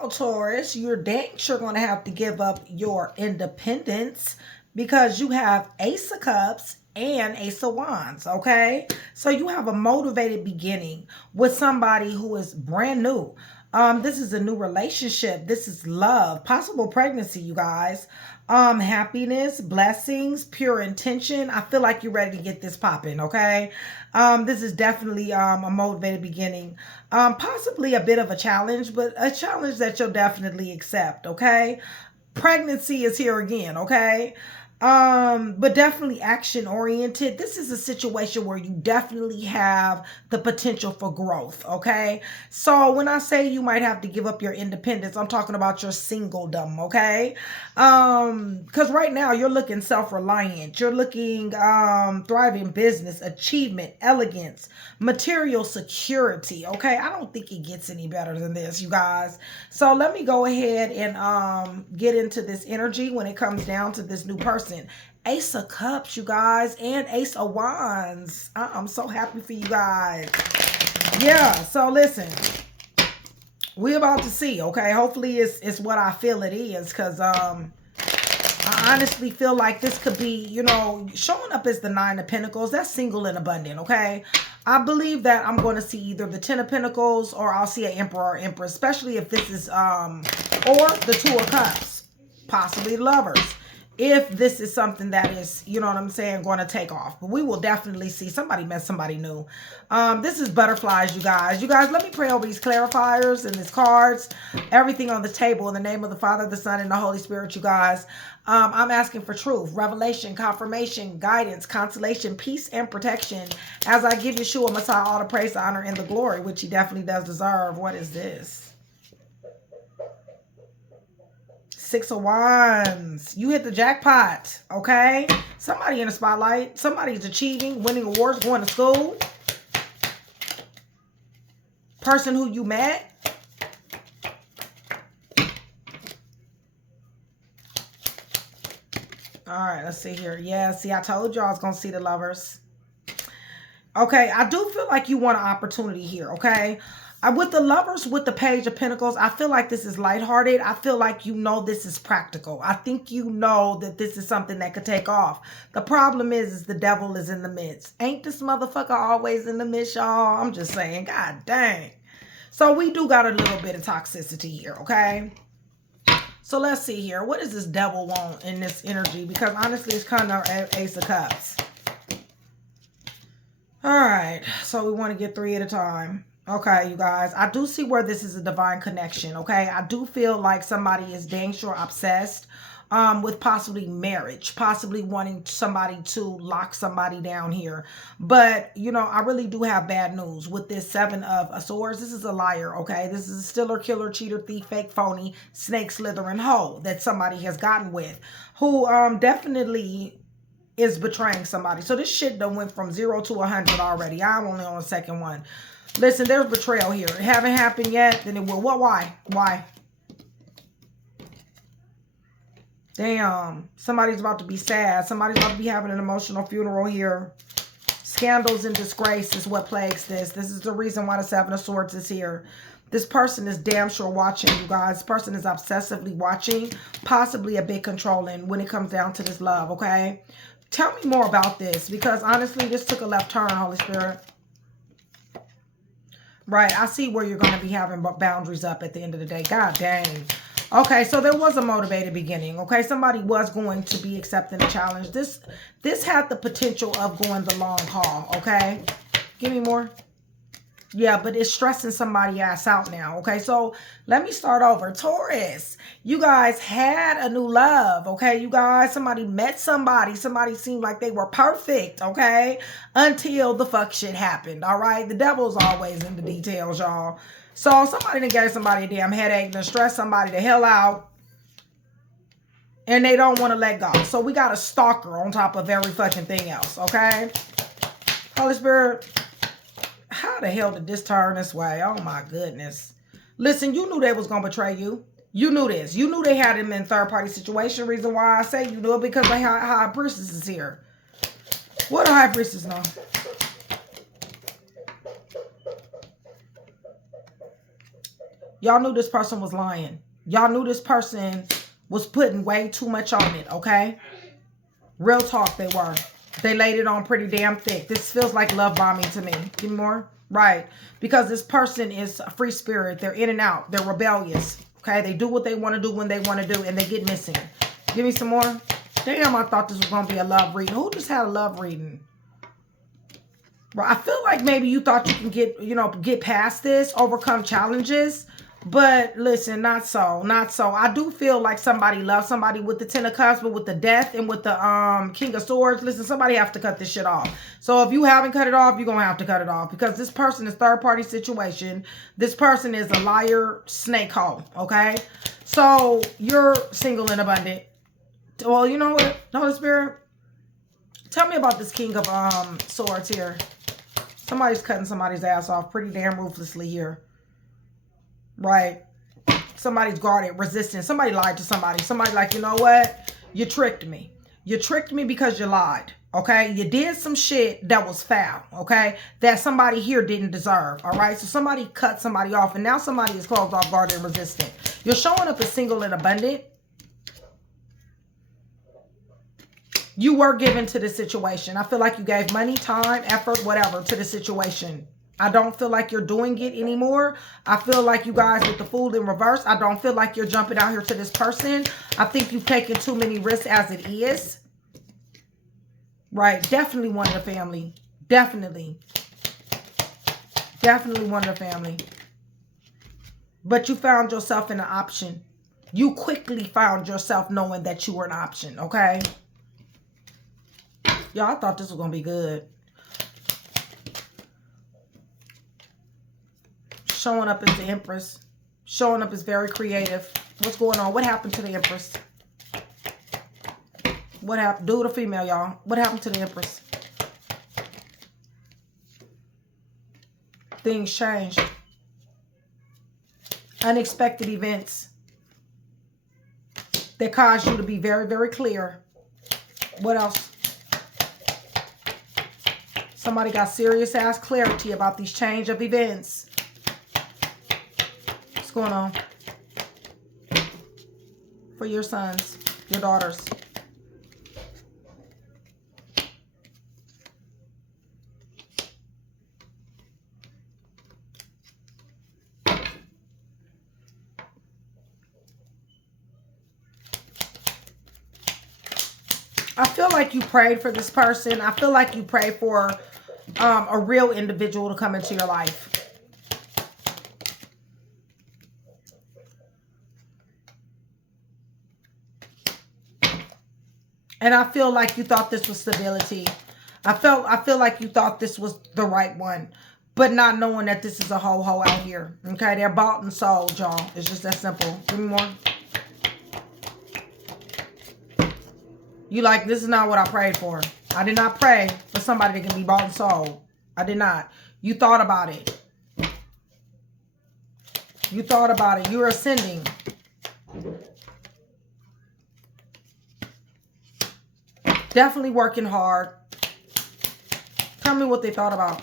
now, Taurus, you're dang sure going to have to give up your independence because you have Ace of Cups and Ace of Wands, okay? So you have a motivated beginning with somebody who is brand new. This is a new relationship. This is love, possible pregnancy, you guys. Happiness, blessings, pure intention. I feel like you're ready to get this popping, okay? This is definitely a motivated beginning. Possibly a bit of a challenge, but a challenge that you'll definitely accept, okay? Pregnancy is here again, okay? But definitely action oriented. This is a situation where you definitely have the potential for growth, okay? So when I say you might have to give up your independence, I'm talking about your singledom, okay? Because right now you're looking self-reliant, you're looking thriving business, achievement, elegance, material security, okay? I don't think it gets any better than this, you guys. So let me go ahead and get into this energy when it comes down to this new person. Ace of Cups, you guys, and Ace of Wands. I'm so happy for you guys. Yeah, so listen, we're about to see, okay? Hopefully it's what I feel it is, because I honestly feel like this could be, you know, showing up as the Nine of Pentacles. That's single and abundant, okay? I believe that I'm going to see either the Ten of Pentacles or I'll see an Emperor or Empress, especially if this is, or the Two of Cups, possibly lovers. If this is something that is, you know what I'm saying, going to take off. But we will definitely see. Somebody met somebody new. This is butterflies, you guys. You guys, let me pray over these clarifiers and these cards. Everything on the table in the name of the Father, the Son, and the Holy Spirit, you guys. I'm asking for truth, revelation, confirmation, guidance, consolation, peace, and protection. As I give Yeshua Messiah all the praise, the honor, and the glory, which he definitely does deserve. What is this? Six of Wands. You hit the jackpot, okay? Somebody in the spotlight. Somebody's achieving, winning awards, going to school. Person who you met. All right, let's see here. Yeah, see, I told you I was going to see the lovers. Okay, I do feel like you want an opportunity here, okay? With the lovers, with the Page of Pentacles, I feel like this is lighthearted. I feel like you know this is practical. I think you know that this is something that could take off. The problem is the devil is in the midst. Ain't this motherfucker always in the midst, y'all? I'm just saying, god dang. So we do got a little bit of toxicity here, okay? So let's see here. What does this devil want in this energy? Because honestly, it's kind of Ace of Cups. All right, so we want to get 3 at a time. Okay, you guys, I do see where this is a divine connection, okay? I do feel like somebody is dang sure obsessed with possibly marriage, possibly wanting somebody to lock somebody down here. But, you know, I really do have bad news with this 7 of Swords. This is a liar, okay? This is a stiller, killer, cheater, thief, fake, phony, snake, slithering hoe that somebody has gotten with, who definitely is betraying somebody. So this shit done went from 0 to 100 already. I'm only on the second one. Listen, there's betrayal here. It haven't happened yet, then it will. What? Why? Why? Damn. Somebody's about to be sad. Somebody's about to be having an emotional funeral here. Scandals and disgrace is what plagues this. This is the reason why the 7 of Swords is here. This person is damn sure watching, you guys. This person is obsessively watching, possibly a bit controlling when it comes down to this love, okay? Tell me more about this, because honestly, this took a left turn, Holy Spirit. Right, I see where you're going to be having boundaries up at the end of the day. God dang. Okay, so there was a motivated beginning. Okay, somebody was going to be accepting a challenge. This had the potential of going the long haul. Okay, give me more. Yeah, but it's stressing somebody ass out now. Okay, so let me start over. Taurus, you guys had a new love. Okay, you guys, somebody met somebody. Somebody seemed like they were perfect. Okay, until the fuck shit happened. All right, the devil's always in the details, y'all. So somebody done gave somebody a damn headache, done stressed somebody the hell out, and they don't want to let go. So we got a stalker on top of every fucking thing else. Okay, Holy Spirit. How the hell did this turn this way? Oh my goodness. Listen, you knew they was going to betray you. You knew this. You knew they had him in third-party situation. Reason why I say you knew it, because the high priestess is here. What do high priestess know? Y'all knew this person was lying. Y'all knew this person was putting way too much on it, okay? Real talk, they were. They laid it on pretty damn thick. This feels like love bombing to me. Give me more. Right. Because this person is a free spirit. They're in and out. They're rebellious. Okay. They do what they want to do when they want to do, and they get missing. Give me some more. Damn, I thought this was going to be a love reading. Who just had a love reading? Well, I feel like maybe you thought you can get, get past this, overcome challenges. But listen, not so. Not so. I do feel like somebody loves somebody with the Ten of Cups, but with the Death and with the King of Swords. Listen, somebody have to cut this shit off. So if you haven't cut it off, you're going to have to cut it off. Because this person is third-party situation. This person is a liar, snake hole. Okay? So you're single and abundant. Well, you know what? Holy Spirit, tell me about this King of Swords here. Somebody's cutting somebody's ass off pretty damn ruthlessly here. Right. Somebody's guarded, resistant. Somebody lied to somebody. Somebody like, you know what? You tricked me. You tricked me because you lied. Okay. You did some shit that was foul. Okay. That somebody here didn't deserve. All right. So somebody cut somebody off, and now somebody is closed off, guarded, and resistant. You're showing up as single and abundant. You were given to the situation. I feel like you gave money, time, effort, whatever to the situation. I don't feel like you're doing it anymore. I feel like you guys with the Fool in reverse. I don't feel like you're jumping out here to this person. I think you've taken too many risks as it is. Right. Definitely one of the family. Definitely. Definitely one of the family. But you found yourself in an option. You quickly found yourself knowing that you were an option. Okay. Y'all, I thought this was going to be good. Showing up as the Empress. Showing up as very creative. What's going on? What happened to the Empress? What happened? Dude or female, y'all? What happened to the Empress? Things changed. Unexpected events that caused you to be very, very clear. What else? Somebody got serious ass clarity about these change of events. What's going on? For your sons, your daughters. I feel like you prayed for this person. I feel like you prayed for a real individual to come into your life. And I feel like you thought this was stability. I feel like you thought this was the right one, but not knowing that this is a ho-ho out here. Okay, they're bought and sold, y'all. It's just that simple. Give me more. You like, this is not what I prayed for. I did not pray for somebody that can be bought and sold. I did not. You thought about it. You thought about it. You're ascending. Definitely working hard. Tell me what they thought about.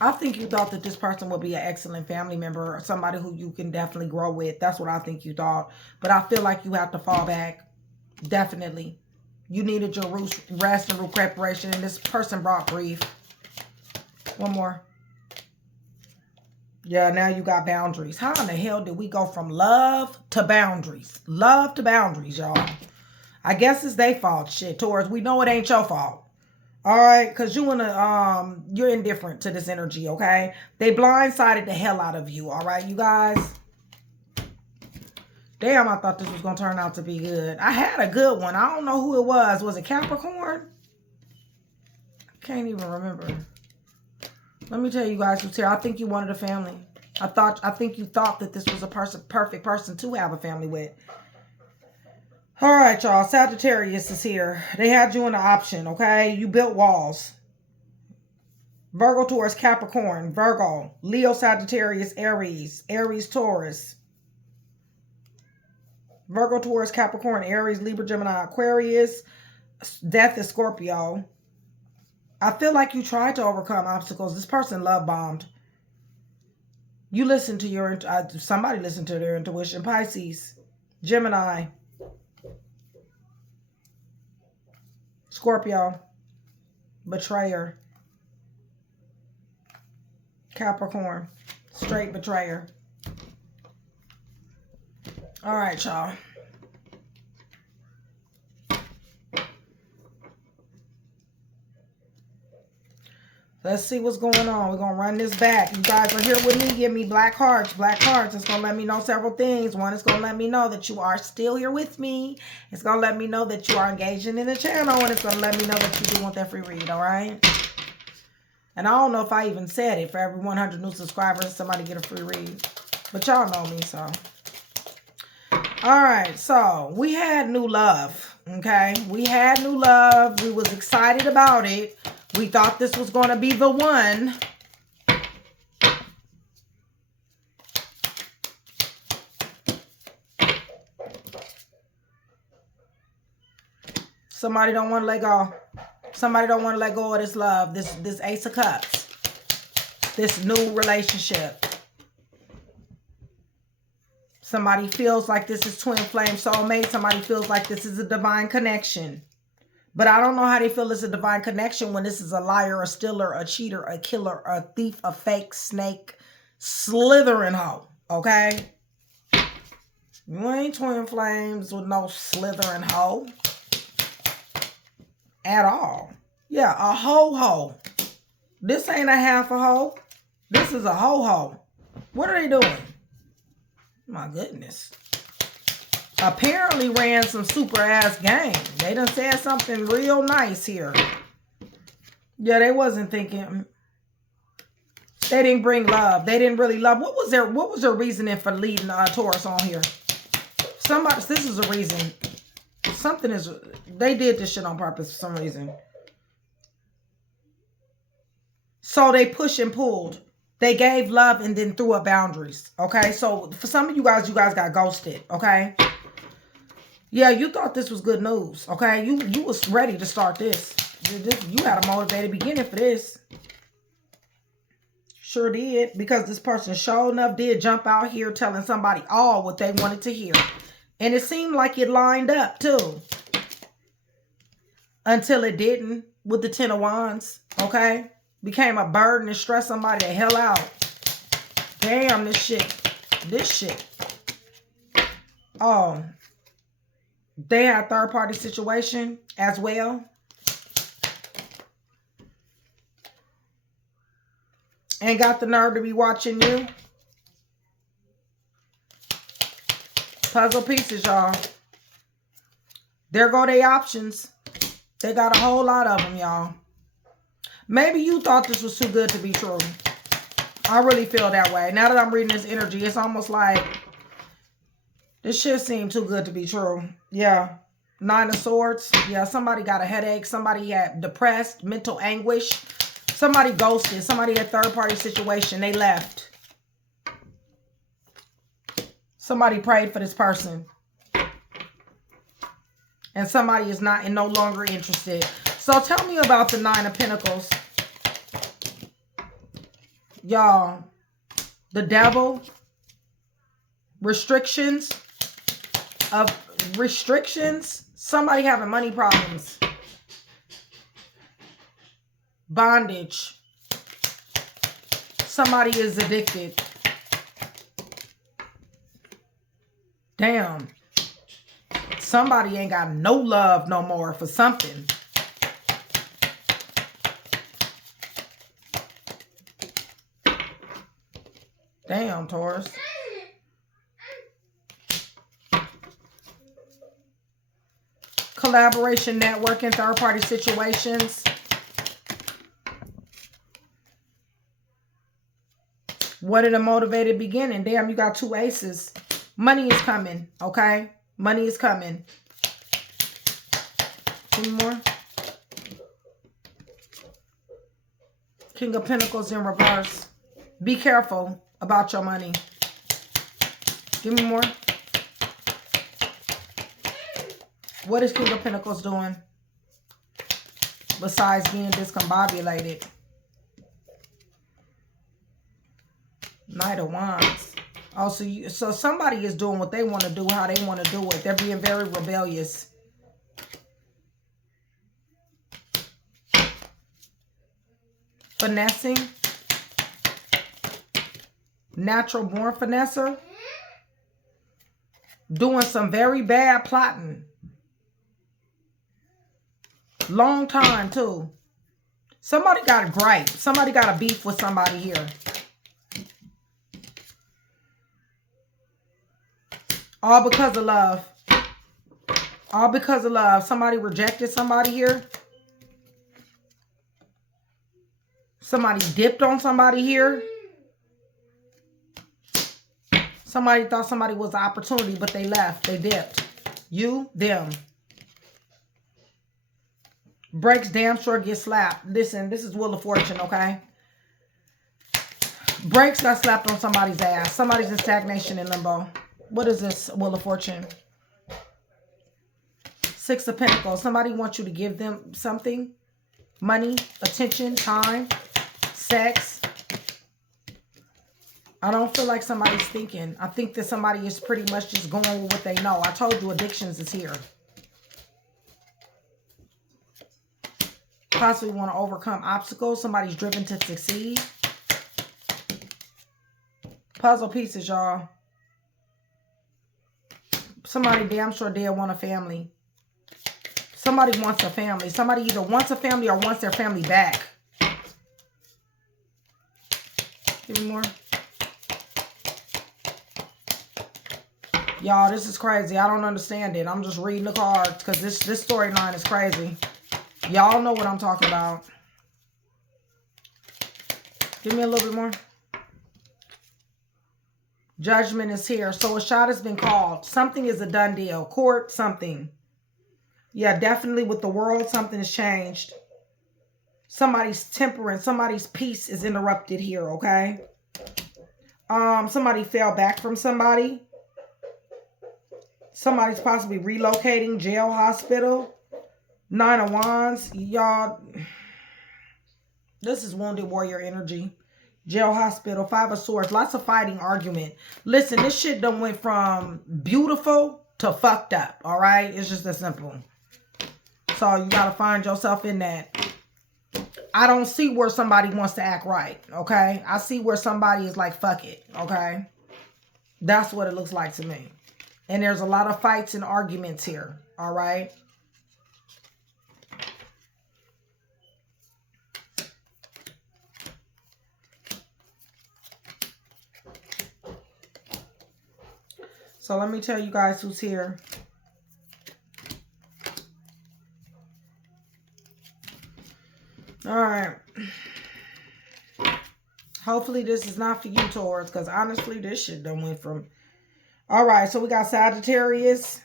I think you thought that this person would be an excellent family member or somebody who you can definitely grow with. That's what I think you thought. But I feel like you have to fall back. Definitely. You needed your rest and root preparation, and this person brought grief. One more. Yeah, now you got boundaries. How in the hell did we go from love to boundaries? Love to boundaries, y'all. I guess it's their fault. Shit, Taurus, we know it ain't your fault. All right, because you're indifferent to this energy, okay? They blindsided the hell out of you, all right, you guys? Damn, I thought this was going to turn out to be good. I had a good one. I don't know who it was. Was it Capricorn? I can't even remember. Let me tell you guys who's here. I think you wanted a family. I think you thought that this was a perfect person to have a family with. All right, y'all. Sagittarius is here. They had you in the option, okay? You built walls. Virgo, Taurus, Capricorn, Virgo, Leo, Sagittarius, Aries, Aries, Taurus. Virgo, Taurus, Capricorn, Aries, Libra, Gemini, Aquarius. Death is Scorpio. I feel like you tried to overcome obstacles. This person love bombed. You listen to your, somebody listen to their intuition. Pisces, Gemini, Scorpio, betrayer, Capricorn, straight betrayer. All right, y'all. Let's see what's going on. We're going to run this back. You guys are here with me. Give me black hearts. Black hearts. It's going to let me know several things. One, it's going to let me know that you are still here with me. It's going to let me know that you are engaging in the channel. And it's going to let me know that you do want that free read. All right? And I don't know if I even said it. For every 100 new subscribers, somebody get a free read. But y'all know me, so. All right. So, we had new love. Okay? We had new love. We was excited about it. We thought this was going to be the one. Somebody don't want to let go. Somebody don't want to let go of this love. This Ace of Cups. This new relationship. Somebody feels like this is twin flame soulmate. Somebody feels like this is a divine connection. But I don't know how they feel it's a divine connection when this is a liar, a stealer, a cheater, a killer, a thief, a fake snake, slithering hoe. Okay? You ain't twin flames with no slithering hoe. At all. Yeah, a ho-ho. This ain't a half a hoe. This is a ho-ho. What are they doing? My goodness. Apparently ran some super ass game. They done said something real nice here. Yeah, they wasn't thinking. They didn't bring love. They didn't really love. What was their reasoning for leading Taurus on here? This is a reason. Something is, they did this shit on purpose for some reason. So they push and pulled. They gave love and then threw up boundaries. Okay, so for some of you guys got ghosted. Okay. Yeah, you thought this was good news, okay? You was ready to start this. You had a motivated beginning for this. Sure did, because this person sure enough did jump out here telling somebody all what they wanted to hear. And it seemed like it lined up, too. Until it didn't, with the Ten of Wands, okay? Became a burden and stressed somebody the hell out. Damn, this shit. Oh. They had third-party situation as well. And got the nerve to be watching you. Puzzle pieces, y'all. There go their options. They got a whole lot of them, y'all. Maybe you thought this was too good to be true. I really feel that way. Now that I'm reading this energy, it's almost like this shit seemed too good to be true. Yeah. Nine of Swords. Yeah, somebody got a headache. Somebody had depressed, mental anguish. Somebody ghosted. Somebody had third-party situation. They left. Somebody prayed for this person. And somebody is not and no longer interested. So tell me about the Nine of Pentacles. Y'all, the devil, restrictions, somebody having money problems, bondage, somebody is addicted. Damn, somebody ain't got no love no more for something. Damn, Taurus. Collaboration, networking, third-party situations. What in a motivated beginning? Damn, you got two aces. Money is coming, okay? Money is coming. Any more? King of Pentacles in reverse. Be careful about your money. Give me more. What is King of Pentacles doing? besides being discombobulated. Knight of Wands. Oh, so somebody is doing what they want to do, how they want to do it. They're being very rebellious. Finessing. Natural born finesser. Doing some very bad plotting. Long time too. Somebody got a gripe. Somebody got a beef with somebody here. All because of love. All because of love. Somebody rejected somebody here. Somebody dipped on somebody here. Somebody thought somebody was an opportunity, but they left. They dipped. You, them. Breaks damn sure get slapped. Listen, this is Wheel of Fortune, okay? Breaks got slapped on somebody's ass. Somebody's in stagnation in limbo. What is this Wheel of Fortune? Six of Pentacles. Somebody wants you to give them something. Money, attention, time, sex. I don't feel like somebody's thinking. I think that somebody is pretty much just going with what they know. I told you addictions is here. Possibly want to overcome obstacles. Somebody's driven to succeed. Puzzle pieces, y'all. Somebody damn sure did want a family. Somebody wants a family. Somebody either wants a family or wants their family back. Give me more. Y'all, this is crazy. I don't understand it. I'm just reading the cards because this storyline is crazy. Y'all know what I'm talking about. Give me a little bit more. Judgment is here. So a shot has been called. Something is a done deal. Court, something. Yeah, definitely with the world, something has changed. Somebody's temperance, somebody's peace is interrupted here, okay? Somebody fell back from somebody. Somebody's possibly relocating, jail, hospital. Nine of Wands. Y'all, this is Wounded Warrior energy. Jail, hospital, Five of Swords. Lots of fighting, argument. Listen, this shit done went from beautiful to fucked up, all right? It's just that simple. So you got to find yourself in that. I don't see where somebody wants to act right, okay? I see where somebody is like, fuck it, okay? That's what it looks like to me. And there's a lot of fights and arguments here, all right? So let me tell you guys who's here. All right. Hopefully this is not for you, Taurus, because honestly, this shit done went from... All right, so we got Sagittarius,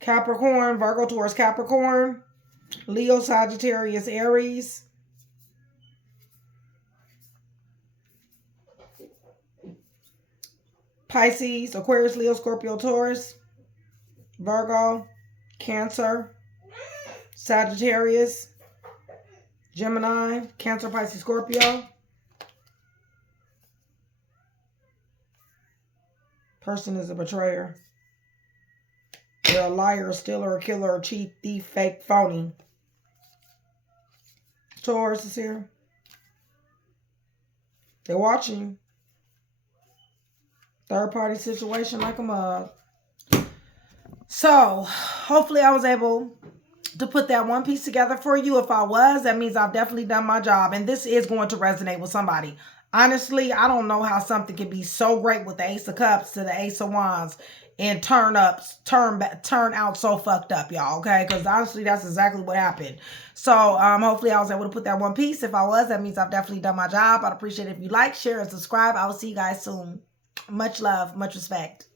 Capricorn, Virgo, Taurus, Capricorn, Leo, Sagittarius, Aries, Pisces, Aquarius, Leo, Scorpio, Taurus, Virgo, Cancer, Sagittarius, Gemini, Cancer, Pisces, Scorpio. Person is a betrayer. They're a liar, a stealer, a killer, a cheat, thief, fake, phony. Taurus is here. They're watching. Third party situation like a mug. So, hopefully I was able to put that one piece together for you. If I was, that means I've definitely done my job. And this is going to resonate with somebody. Honestly, I don't know how something can be so great with the Ace of Cups to the Ace of Wands and turn out so fucked up, y'all, okay? Because honestly, that's exactly what happened. So, hopefully I was able to put that one piece. If I was, that means I've definitely done my job. I'd appreciate it if you like, share, and subscribe. I will see you guys soon. Much love, much respect.